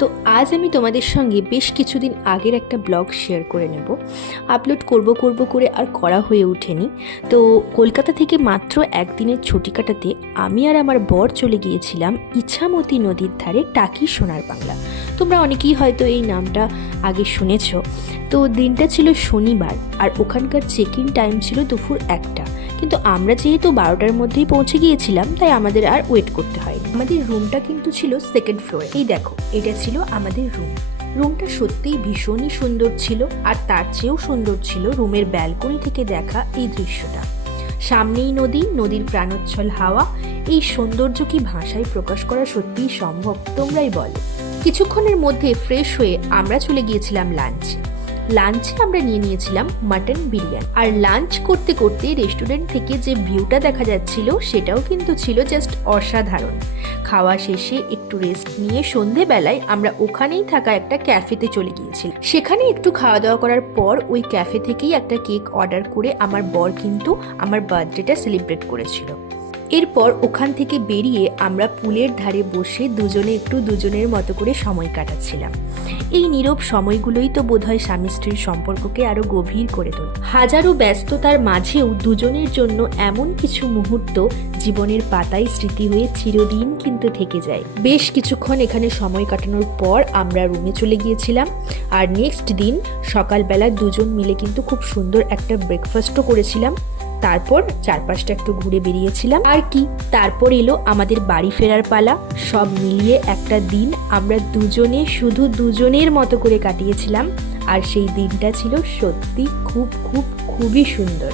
তো আজ আমি তোমাদের সঙ্গে বেশ কিছুদিন আগের একটা ব্লগ শেয়ার করে নেব। আপলোড করব করে আর করা হয়ে ওঠেনি। তো কলকাতা থেকে মাত্র একদিনের ছুটি কাটাতে আমি আর আমার বর চলে গিয়েছিলাম ইছামতি নদীর ধারে টাকি সোনার বাংলা। তোমরা অনেকেই হয়তো এই নামটা আগে শুনেছ। তো দিনটা ছিল শনিবার আর ওখানকার চেক ইন টাইম ছিল দুপুর 1টা, কিন্তু আমরা যেহেতু 12টার মধ্যেই পৌঁছে গিয়েছিলাম তাই আমাদের আর ওয়েট করতে হয়নি। আমাদের রুমটা কিন্তু ছিল সেকেন্ড ফ্লোরে। এই দেখো, এটা ছিল আমাদের রুমটা সত্যিই ভীষণই সুন্দর ছিল। আর তার চেয়েও সুন্দর ছিল রুমের ব্যালকনি থেকে দেখা এই দৃশ্যটা। সামনেই নদী, নদীর প্রাণোচ্ছল হাওয়া। এই সৌন্দর্য কি ভাষায় প্রকাশ করা সত্যিই সম্ভব? তোমরাই বলো। কিছুক্ষণের মধ্যে ফ্রেশ হয়ে আমরা চলে গিয়েছিলাম লাঞ্চে আমরা নিয়েছিলাম মাটন বিরিয়ানি। আর লাঞ্চ করতে করতে রেস্টুরেন্ট থেকে যে ভিউটা দেখা যাচ্ছিল সেটাও কিন্তু ছিল জাস্ট অসাধারণ। খাওয়া শেষে একটু রেস্ট নিয়ে সন্ধেবেলায় আমরা ওখানেই থাকা একটা ক্যাফেতে চলে গিয়েছিলাম। সেখানে একটু খাওয়া দাওয়া করার পর ওই ক্যাফে থেকেই একটা কেক অর্ডার করে আমার বর কিন্তু আমার বার্থডেটা সেলিব্রেট করেছিল। এরপর ওখান থেকে বেরিয়ে আমরা পুলের ধারে বসে দুজনে একটু দুজনের মতো করে সময় কাটাচ্ছিলাম। এই নীরব সময়গুলোই তো বোধহয় স্বামী স্ত্রীর সম্পর্ককে আরো গভীর করে তোলে। হাজারো ব্যস্ততার মাঝেও দুজনের জন্য এমন কিছু মুহূর্ত জীবনের পাতায় স্মৃতি হয়ে চিরদিন কিন্তু থেকে যায়। বেশ কিছুক্ষণ এখানে সময় কাটানোর পর আমরা রুমে চলে গিয়েছিলাম। আর নেক্সট দিন সকালবেলা দুজন মিলে কিন্তু খুব সুন্দর একটা ব্রেকফাস্টও করেছিলাম। তারপর চারপাশটা একটু ঘুরে বেরিয়েছিলাম। আর কি, তারপর এলো আমাদের বাড়ি ফেরার পালা। সব মিলিয়ে একটা দিন আমরা দুজনে শুধু দুজনের মতো করে কাটিয়েছিলাম। আর সেই দিনটা ছিল সত্যি খুবই সুন্দর।